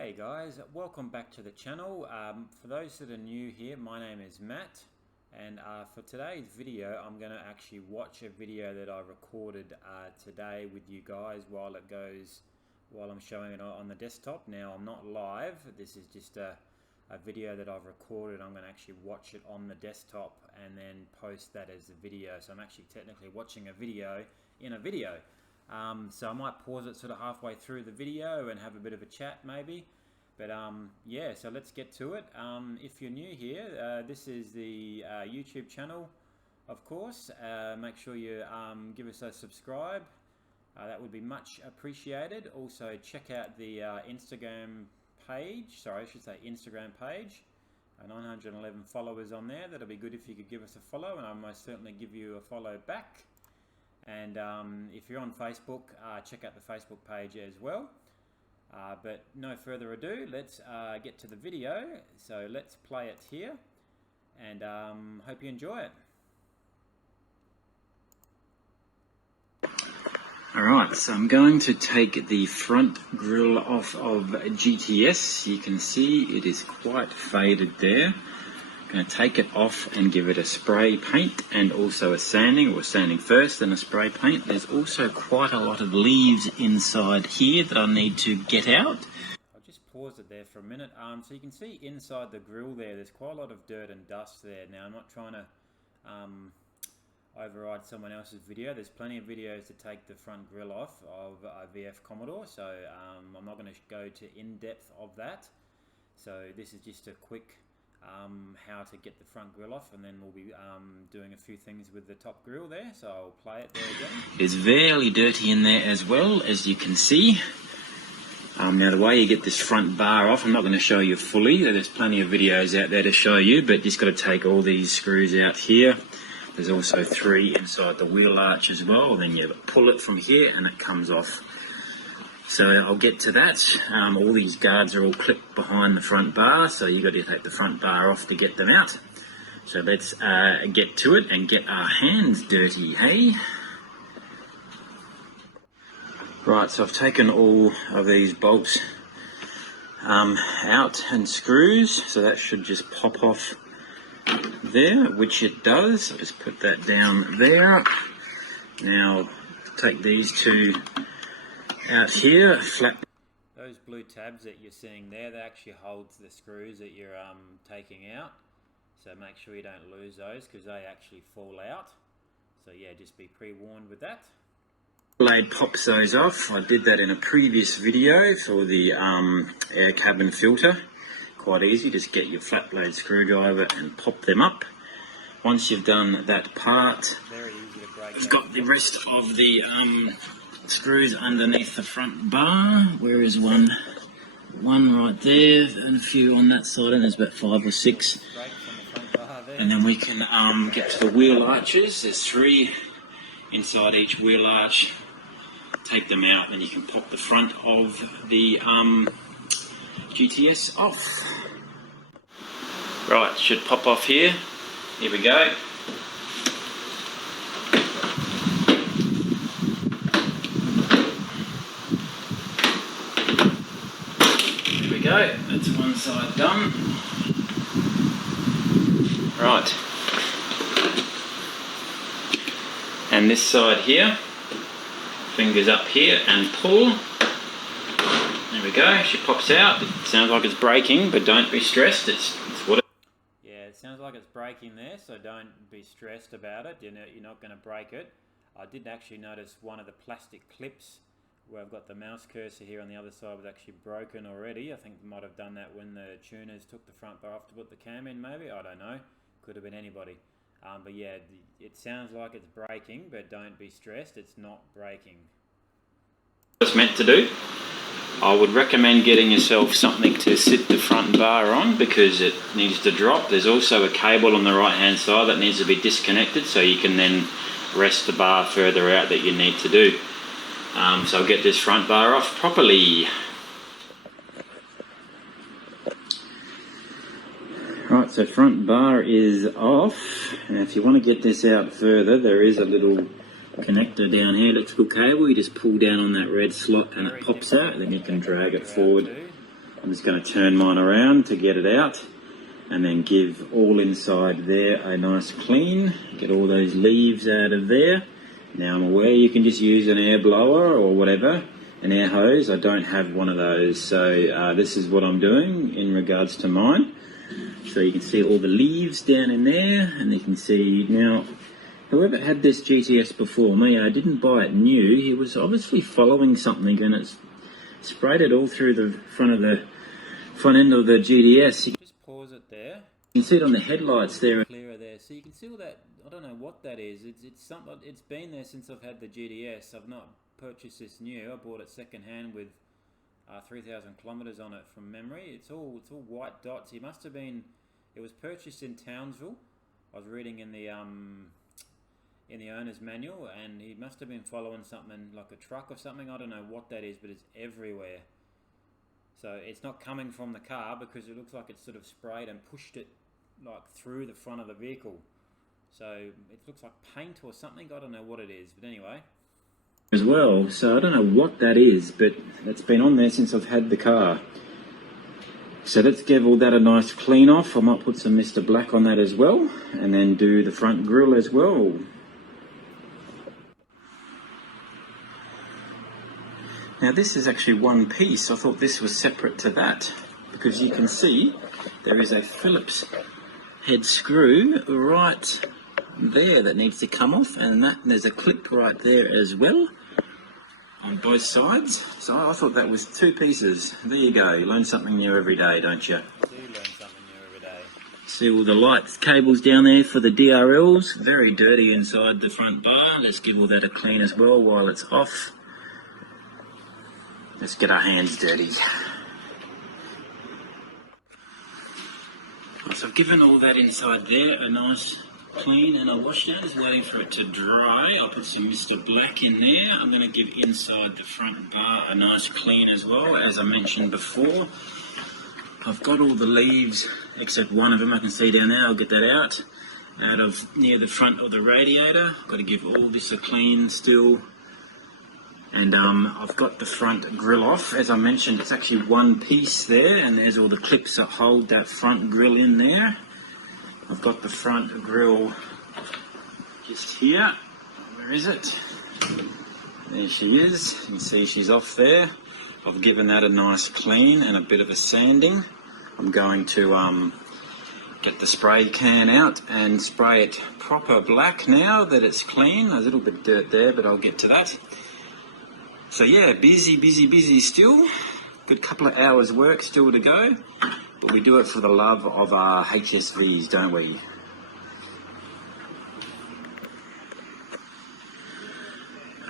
Hey guys, welcome back to the channel. For those that are new here, my name is Matt, and for today's video I'm going to actually watch a video that I recorded today with you guys while I'm showing it on the desktop. Now I'm not live, this is just a video that I've recorded. I'm going to actually watch it on the desktop and then post that as a video, so I'm actually technically watching a video in a video. So I might pause it sort of halfway through the video and have a bit of a chat maybe. But yeah, so let's get to it. If you're new here, this is the YouTube channel, of course. Make sure you give us a subscribe. That would be much appreciated. Also check out the Instagram page. Sorry, I should say Instagram page. 911 followers on there. That'll be good if you could give us a follow, and I'll most certainly give you a follow back. And if you're on Facebook, check out the Facebook page as well. But no further ado, let's get to the video. So let's play it here, and hope you enjoy it. Alright, so I'm going to take the front grille off of GTS. You can see it is quite faded there. I'm going to take it off and give it a spray paint and also a sanding, or sanding first then a spray paint. There's also quite a lot of leaves inside here that I need to get out. I'll just pause it there for a minute. So you can see inside the grille there's quite a lot of dirt and dust there. Now I'm not trying to override someone else's video. There's plenty of videos to take the front grille off of a VF Commodore, so I'm not going to go to in-depth of that. So this is just a quick how to get the front grille off, and then we'll be doing a few things with the top grille there, so I'll play it there again. It's fairly dirty in there as well, as you can see. Now the way you get this front bar off, I'm not going to show you fully, there's plenty of videos out there to show you, but just got to take all these screws out here. There's also 3 inside the wheel arch as well, then you pull it from here and it comes off. So I'll get to that. All these guards are all clipped behind the front bar, so you've got to take the front bar off to get them out. So let's get to it and get our hands dirty, hey? Right, so I've taken all of these bolts out and screws, so that should just pop off there, which it does. I'll just put that down there. Now take these 2 out here, flat. Those blue tabs that you're seeing there, that actually holds the screws that you're taking out. So make sure you don't lose those, because they actually fall out. So yeah, just be pre-warned with that. Blade pops those off. I did that in a previous video for the air cabin filter. Quite easy, just get your flat blade screwdriver and pop them up. Once you've done that part, very easy to break. You've got the rest of the screws underneath the front bar. Where is one right there, and a few on that side, and there's about 5 or 6. And then we can get to the wheel arches. There's 3 inside each wheel arch. Take them out, and you can pop the front of the GTS off. Right, should pop off here. Here we go. Go. That's one side done. Right. And this side here, fingers up here and pull. There we go, she pops out. It sounds like it's breaking, but don't be stressed. It's what it... Yeah, it sounds like it's breaking there, so don't be stressed about it. You're not going to break it. I did actually notice one of the plastic clips where I've got the mouse cursor here on the other side was actually broken already. I think we might have done that when the tuners took the front bar off to put the cam in, maybe. I don't know. Could have been anybody. But yeah, it sounds like it's breaking, but don't be stressed. It's not breaking. What it's meant to do, I would recommend getting yourself something to sit the front bar on, because it needs to drop. There's also a cable on the right hand side that needs to be disconnected, so you can then rest the bar further out that you need to do. So I'll get this front bar off properly. Right, so front bar is off. Now if you want to get this out further, there is a little connector down here, electrical cable. You just pull down on that red slot and it pops out, and then you can drag it forward I'm just going to turn mine around to get it out, and then give all inside there a nice clean. Get all those leaves out of there. Now I'm aware you can just use an air blower or whatever, an air hose. I don't have one of those, so this is what I'm doing in regards to mine. So you can see all the leaves down in there, and you can see now, whoever had this GTS before me, I didn't buy it new. He was obviously following something, and it's sprayed it all through the front end of the GTS. You can just pause it there. You can see it on the headlights there. Clearer there, so you can see all that. I don't know what that is. It's something. It's been there since I've had the GTS. I've not purchased this new. I bought it second hand with 3,000 kilometers on it from memory. It's all white dots. It must have been. It was purchased in Townsville. I was reading in the owner's manual, and he must have been following something like a truck or something. I don't know what that is, but it's everywhere. So it's not coming from the car because it looks like it's sort of sprayed and pushed it like through the front of the vehicle. So it looks like paint or something. I don't know what it is, but anyway. As well, so I don't know what that is, but it's been on there since I've had the car. So let's give all that a nice clean off. I might put some Mr. Black on that as well, and then do the front grille as well. Now this is actually one piece. I thought this was separate to that, because you can see there is a Phillips head screw right there that needs to come off, and there's a clip right there as well on both sides. So I thought that was two pieces. There you go. You learn something new every day, don't you? I do learn something new every day. See all the lights cables down there for the DRLs. Very dirty inside the front bar. Let's give all that a clean as well while it's off. Let's get our hands dirty. So I've given all that inside there a nice clean and a wash down. Just waiting for it to dry. I'll put some Mr. Black in there. I'm going to give inside the front bar a nice clean as well. As I mentioned before, I've got all the leaves except one of them I can see down there. I'll get that out of near the front of the radiator. I've got to give all this a clean still. And I've got the front grille off. As I mentioned, it's actually one piece there, and there's all the clips that hold that front grille in there. I've got the front grille just here. Where is it? There she is. You can see she's off there. I've given that a nice clean and a bit of a sanding. I'm going to get the spray can out and spray it proper black now that it's clean. There's a little bit of dirt there, but I'll get to that. So yeah, busy still. Good couple of hours work still to go, but we do it for the love of our HSVs, don't we?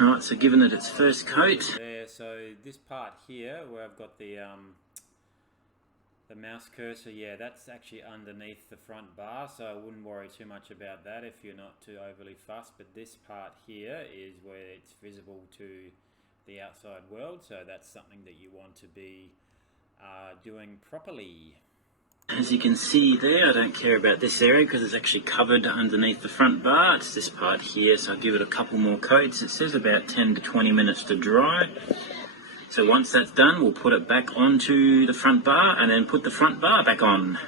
Alright, so given it its first coat. There, so this part here where I've got the mouse cursor, yeah, that's actually underneath the front bar, so I wouldn't worry too much about that if you're not too overly fussed, but this part here is where it's visible to the outside world, so that's something that you want to be doing properly. As you can see there, I don't care about this area because it's actually covered underneath the front bar. It's this part here, so I'll give it a couple more coats. It says about 10 to 20 minutes to dry. So once that's done, we'll put it back onto the front bar and then put the front bar back on.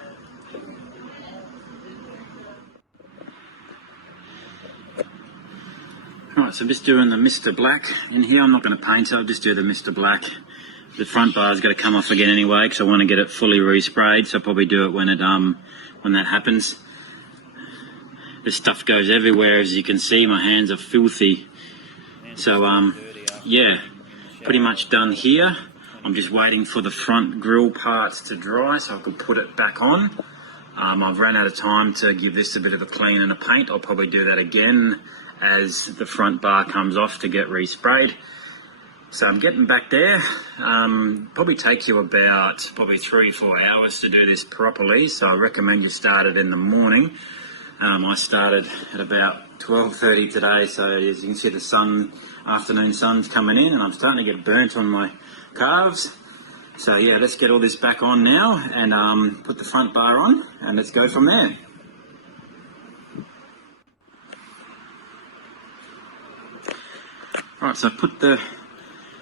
Alright, so I'm just doing the Mr. Black in here. I'm not going to paint it, I'll just do the Mr. Black. The front bar's got to come off again anyway because I want to get it fully resprayed, so I'll probably do it when that happens. This stuff goes everywhere, as you can see. My hands are filthy. So yeah, pretty much done here. I'm just waiting for the front grille parts to dry so I can put it back on. I've ran out of time to give this a bit of a clean and a paint. I'll probably do that again as the front bar comes off to get resprayed. So I'm getting back there. Probably take you about 3-4 hours to do this properly, so I recommend you start it in the morning. I started at about 12:30 today, so as you can see the afternoon sun's coming in and I'm starting to get burnt on my calves. So yeah, let's get all this back on now and put the front bar on and let's go from there. Alright, so I put the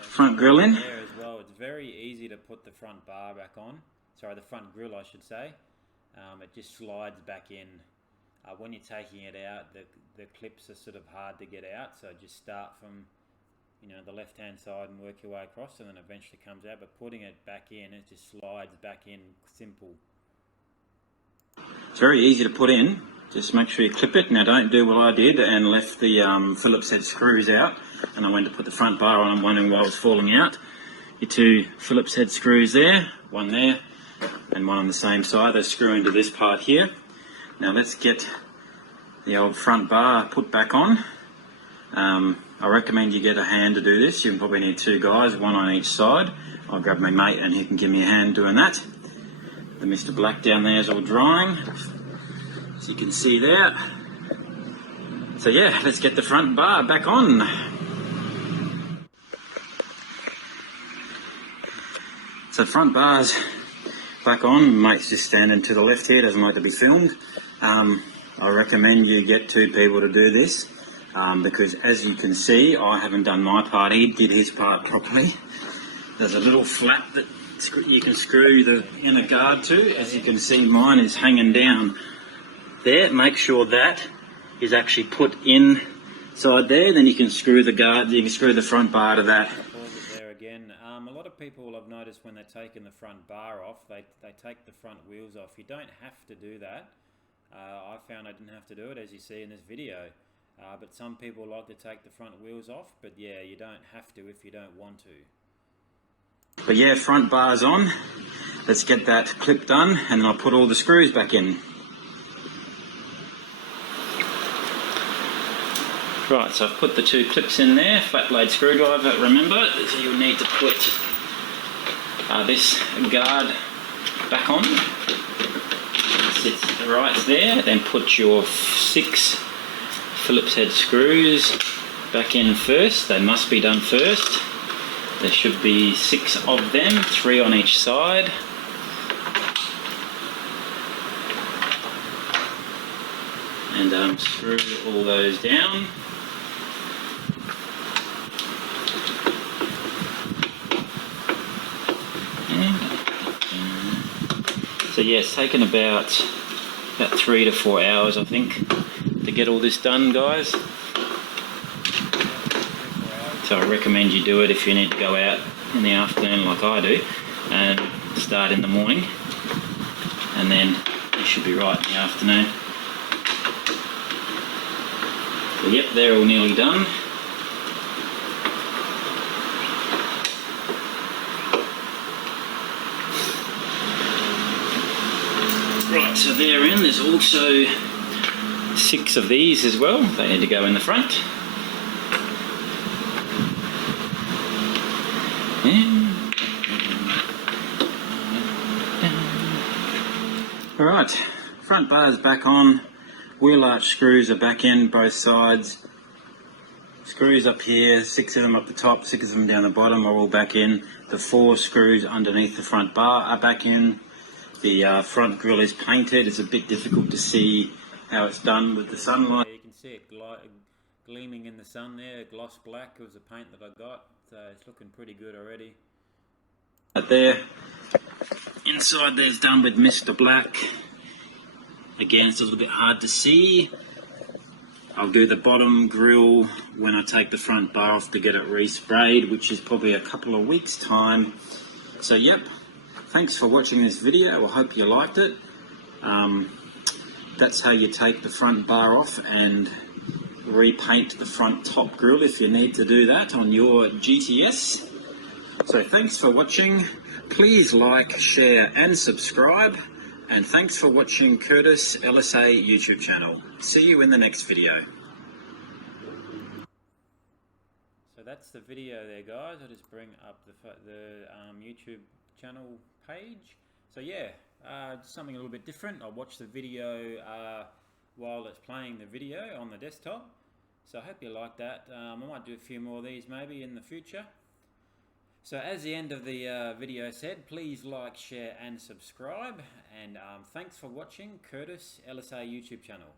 front grille in. There as well, it's very easy to put the front bar back on. Sorry, the front grill I should say. It just slides back in. When you're taking it out, the clips are sort of hard to get out, so just start from the left hand side and work your way across, and then eventually comes out. But putting it back in, it just slides back in, simple. It's very easy to put in. Just make sure you clip it. Now don't do what I did and left the Phillips head screws out, and I went to put the front bar on. I'm wondering why it was falling out. Your two Phillips head screws there, one there and one on the same side. They screw into this part here. Now let's get the old front bar put back on. I recommend you get a hand to do this. You can probably need two guys, one on each side. I'll grab my mate and he can give me a hand doing that. The Mr. Black down there is all drying, as you can see there. So yeah, let's get the front bar back on. So front bar's back on. Mate's just standing to the left here, doesn't like to be filmed. I recommend you get two people to do this, because as you can see, I haven't done my part. He did his part properly. There's a little flap that you can screw the inner guard to. As you can see, mine is hanging down there. Make sure that is actually put inside there, then you can screw the guard, you can screw the front bar to that. There again. A lot of people I've noticed when they're taking the front bar off, they take the front wheels off. You don't have to do that. I found I didn't have to do it, as you see in this video. But some people like to take the front wheels off, but yeah, you don't have to if you don't want to. But yeah, front bar's on. Let's get that clip done, and then I'll put all the screws back in. Right, so I've put the two clips in there, flat blade screwdriver, remember, so you'll need to put this guard back on. It sits right there, then put your 6 Phillips head screws back in first. They must be done first. There should be 6 of them, 3 on each side. And screw all those down. So yeah, it's taken about 3 to 4 hours, I think, to get all this done, guys. So I recommend you do it if you need to go out in the afternoon like I do, and start in the morning, and then you should be right in the afternoon. So yep, they're all nearly done. Right, so they're in. There's also 6 of these as well. They need to go in the front. Alright, front bar's back on. Wheel arch screws are back in both sides. Screws up here, 6 of them up the top, 6 of them down the bottom are all back in. The 4 screws underneath the front bar are back in. The front grille is painted. It's a bit difficult to see how it's done with the sunlight. You can see it gleaming in the sun there, gloss black. It was the paint that I got, so it's looking pretty good already. Right there, inside there's done with Mr. Black. Again, it's a little bit hard to see. I'll do the bottom grille when I take the front bar off to get it resprayed, which is probably a couple of weeks' time. So yep, thanks for watching this video. I hope you liked it. That's how you take the front bar off and repaint the front top grille if you need to do that on your GTS. So thanks for watching. Please like, share and subscribe. And thanks for watching Curtis LSA YouTube channel. See you in the next video. So that's the video there, guys. I'll just bring up the YouTube channel page. So yeah, something a little bit different. I'll watch the video while it's playing the video on the desktop. So I hope you like that. I might do a few more of these maybe in the future. So as the end of the video said, please like, share and subscribe. And thanks for watching Curtis LSA YouTube channel.